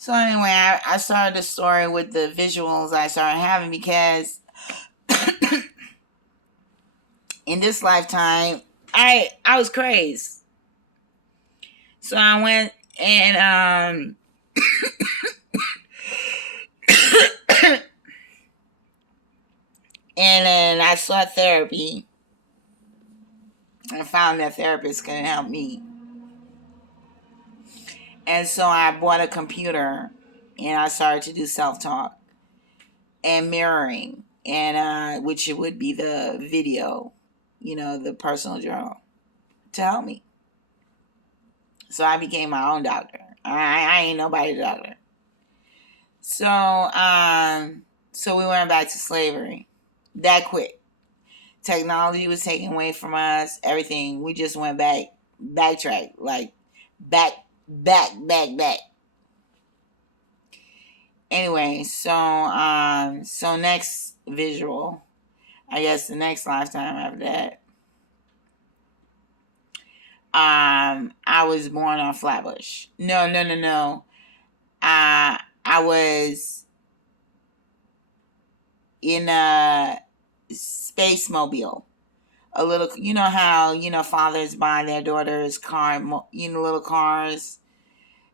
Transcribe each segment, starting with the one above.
So anyway, I started the story with the visuals I started having because in this lifetime, I was crazed. So I went and and then I sought therapy. I found that therapists couldn't help me, and so I bought a computer and I started to do self talk and mirroring, and which would be the video, the personal journal to help me. So I became my own doctor. I ain't nobody's doctor. So we went back to slavery that quick. Technology was taken away from us. Everything. We just went backtrack, like back. Anyway, so next visual, I guess the next lifetime after that, I was born on Flatbush. No. I was in a space mobile. A little, how, fathers buy their daughters little cars.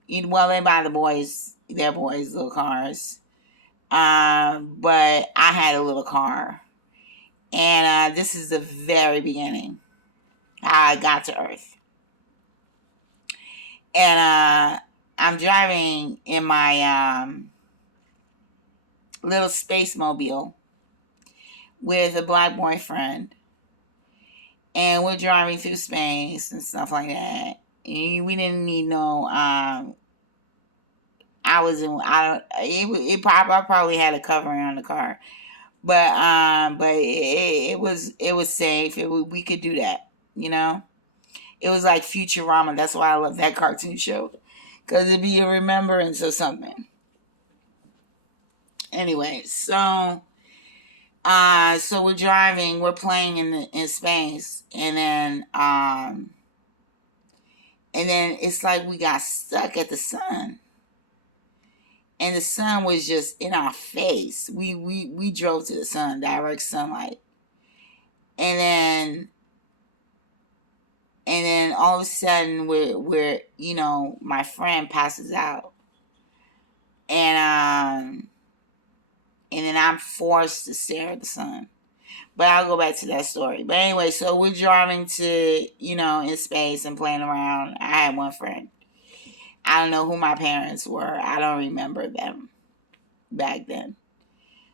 Well, they buy their boys little cars. But I had a little car. And this is the very beginning. How I got to Earth. And I'm driving in my little space mobile with a black boyfriend, and we're driving through space and stuff like that. And we didn't need no. I probably had a covering on the car, but it was safe. We could do that, It was like Futurama. That's why I love that cartoon show, because it'd be a remembrance of something. Anyway, so we're driving, we're playing in space, and then it's like we got stuck at the sun, and the sun was just in our face. We drove to the sun, direct sunlight, and then all of a sudden we're my friend passes out, and then I'm forced to stare at the sun. But I'll go back to that story. But anyway, so we're driving to, in space and playing around. I had one friend. I don't know who my parents were. I don't remember them back then.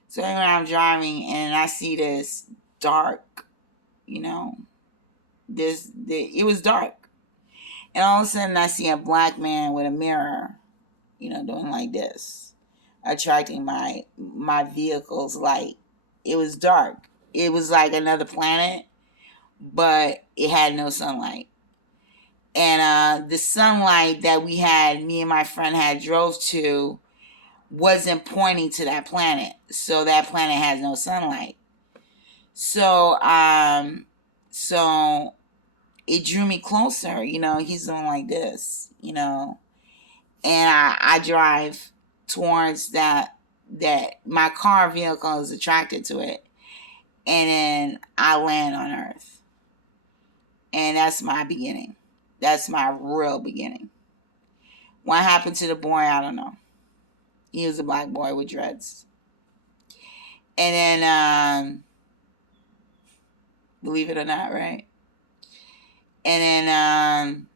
So anyway, I'm driving and I see this dark, it was dark. And all of a sudden I see a black man with a mirror, doing like this, attracting my vehicle's light. It was dark. It was like another planet, but it had no sunlight. And the sunlight that me and my friend had drove to, wasn't pointing to that planet. So that planet has no sunlight. So it drew me closer. He's doing like this, and I drive towards that my car vehicle is attracted to it, and then I land on Earth, and that's my beginning. That's my real beginning. What happened to the boy, I don't know. He was a black boy with dreads. And then believe it or not, right? And then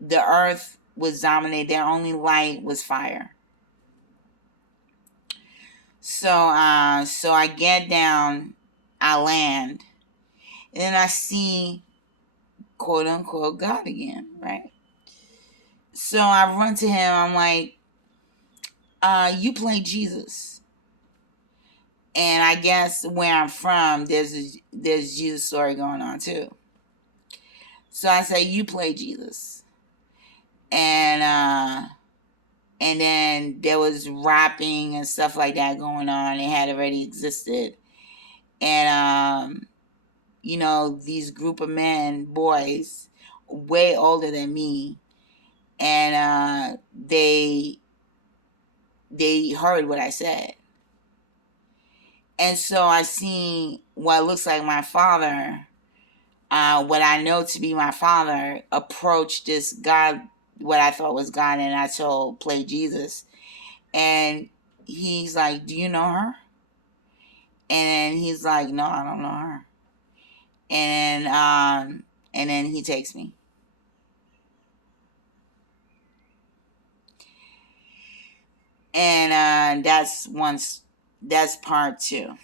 the Earth was dominated. Their only light was fire. So I get down, I land, and then I see, quote unquote, God again, right? So I run to him. I'm like, you play Jesus. And I guess where I'm from, there's Jesus story going on too. So I say, you play Jesus. And then there was rapping and stuff like that going on. It had already existed. And, these group of boys, way older than me, and they they heard what I said. And so I seen what looks like my father, what I know to be my father, approach this God, what I thought was God, and I told, play Jesus. And he's like, do you know her? And he's like, no, I don't know her. And then he takes me. And that's part two.